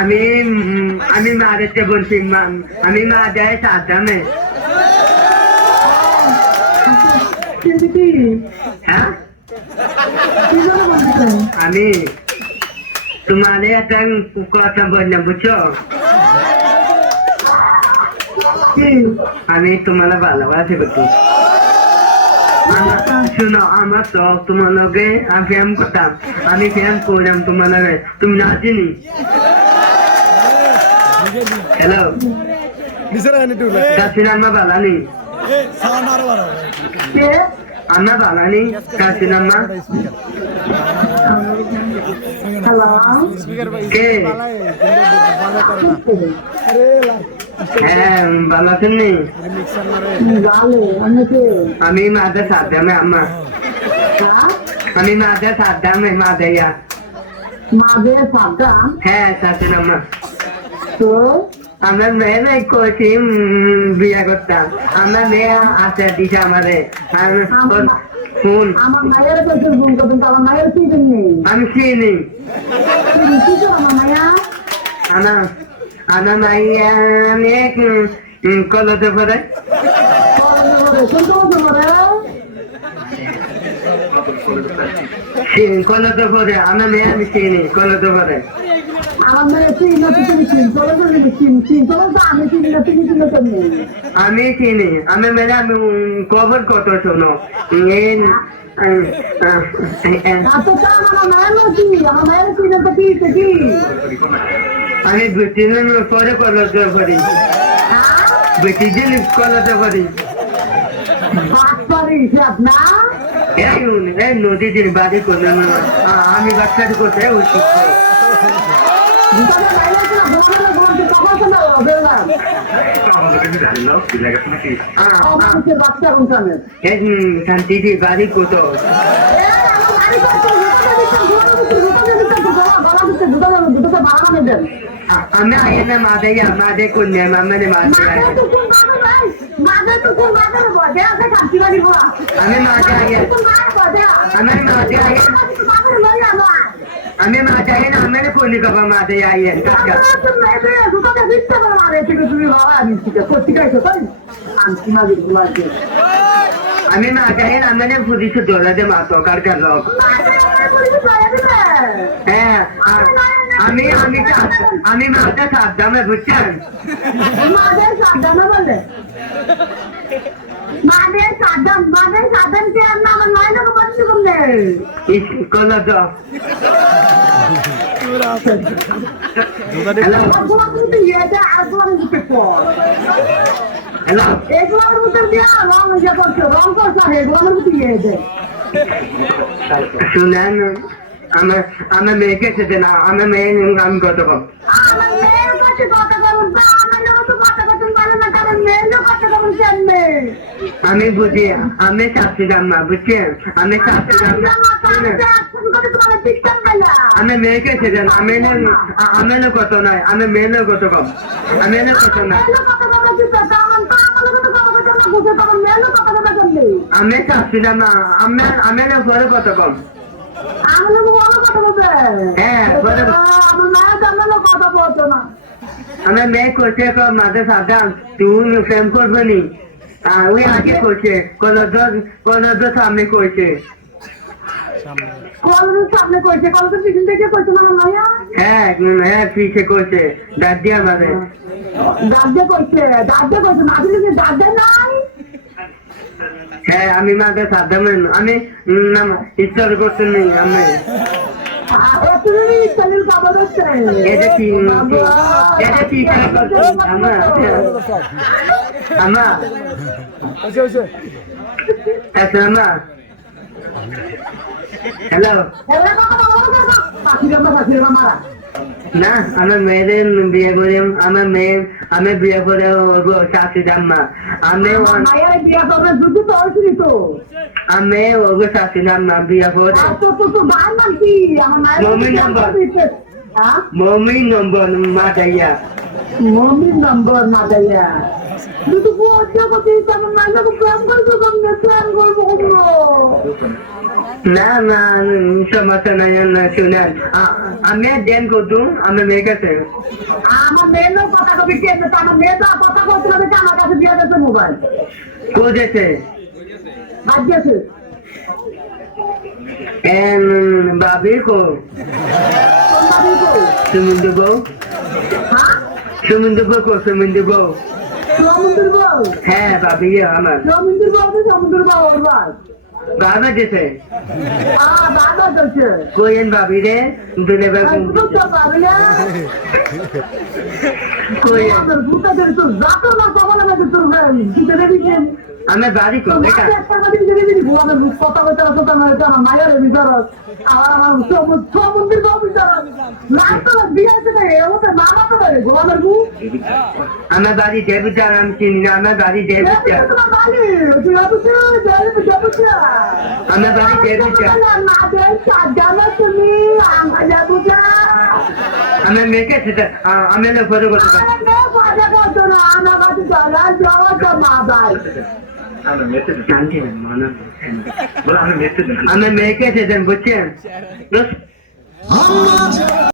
আমি আমি মাদেরকে বলছি আমি মা দেয় সাদ্দামে। হ্যাঁ আমি তোমাদের একটা কথা বললাম বুঝছো, আমি তোমার ভালোবাসি করতো। শুনো আমার তো তোমার লগে আমি ফ্যাম করতাম, আমি ফ্যাম করলাম তোমার লগে, তুমি না চিনি। হ্যালো কাশিন আম্মা বালানি, আম্মা বালানি কাশিন আম্মা কে? হ্যাঁ ভালো আছেন নি? আমি মাদা সাদ্দামে আম্মা, আমি মাদা সাদ্দামে মাদাইয়া। হ্যাঁ কাশিন আম্মা। তো আমার মেয়ে নাই করছি বিয়া করতাম, আমার মেয়ে আছে দিছে আমারে। শুন আমার মায়ের কাছে ফোন করতেন তো আমার মায়ের কি নেই, আমি চিনি আমার মায়া আনা আনা মাইয়া অনেক কলতে পরে কলতে পরে আমার মেয়ে আমি চিনি কলতে পরে। আমার মেয়ে চিনি না তুমি চিনি চলো চলো তো আমি চিনি না তুমি চিনো তুমি। আমি চিনি আমি মেয়ে আমি খবর কত শোনো আমি বেটিদিন পরে কলতে পারি, বেটিদিন কলতে পারি। এই নদীদের বাড়ি করলে আমি বাচ্চাটি কোথায় উচিত শান্তি বাড়ি কোথাও আমি আগে না মাদাইয়া মাদে কন্যা মামানে মাদে আমি মাদে আগে আমার মাদে আগে আমি মাদে আগে না আমার কোনি বাবা মাদে আগে আমি মাদে আগে আমার পুলিশ দৌড়াতে মাতো কার লোক। হ্যাঁ আমি আমি আমি মাদে সাদ্দামে বুঝছেন শুনেন আমার আমার মেয়েকে সেতে না আমার মেয়ে আমি কত কম আমি বুঝি আমি শাস্তি জানমা বুঝছেন আমি শাস্তি জানমা আমি মেয়েকে সেদেন আমি কত নয় আমি মেয়ে কত কম আমি কত নয় আমি শাস্তি জানমা আমি পরে কত কম। হ্যাঁ আমার মেয়ে করছে মাঝে সাবধান তুই ফ্রেম করবে নি ওই আগে করছে কলেজের সামনে করছে সামনে করছে কলেজের পিছন থেকে করছে না মায়া। হ্যাঁ হ্যাঁ পিছে করছে দাদি আমাদের দাদা করছে মাঝে দাদা নাই। হ্যাঁ আমি মাঝে সাবধান আমি ইচ্ছা করতে নেই আমি এটা কি আমা হ্যালো না আমার মেয়েদের বিয়ে করে আমার মেয়ে আমি বিয়ে করে শাশি জাম্মা আমি আমি ওগো শাশি জাম্মা বিয়ে করে মমি নম্বর মাদাইয়া শুধু বলছো কি তেমন মাইনাকে প্রেম করছো কেমনে প্রেম করবো কখনো না না সমস্যা নাই না শুনেন আমি দেন করতু আমার মেয়ে কাছে আমার মেয়ের কথা কবি কে আমার মেয়ে তো কথা বলছিল যে আমার কাছে দিয়ে দিয়েছে মোবাইল কোজেছে বাদ দিয়েছে বাবি কো তোর বাড়ি কই? সুমন্দু বউ হ্যাঁ সুমন্দু বউ কো সুমন্দু বউ সমুদ্র বউ হ্যাঁ বাবি আমার সমুদ্র বউ তো সমুদ্র বউ ওর ভাই বাবা যেছে বাবা করছে কোয়েন বাবি রে দুলে বাবু তো পাবি না কোয়েন আমাদের ভূতা ধরে তোর যাতো না সবাই আমাকে তোর দিতে দেবি কি আমার বাড়ি কো বেটা একটা কথা দিতে দেবি আমার কথা বলতে আসো আমার মায়ের বিচার আর আমার সমুদ্র বউ বিচার না তো বিয়ে আছে না এমন মামা তো রে গোলামের বউ আমার বাড়ি দেবুচার আমি চিনি না আমার বাড়ি দেবুচার তোমার বাড়ি তুই আবুছে যাবুছে আমার বাড়ি দেবুচার না দেখ জানো তুমি আমার যাবুছে আমার মেয়েকে সেটা আমি না ফটো করতে পারি আমার মেয়ে কথা বলতো না আমার কাছে চলা যাওয়া তো মা বাড়ি জানছি না মনে আমার মেয়েকে সেদিন বুঝছেন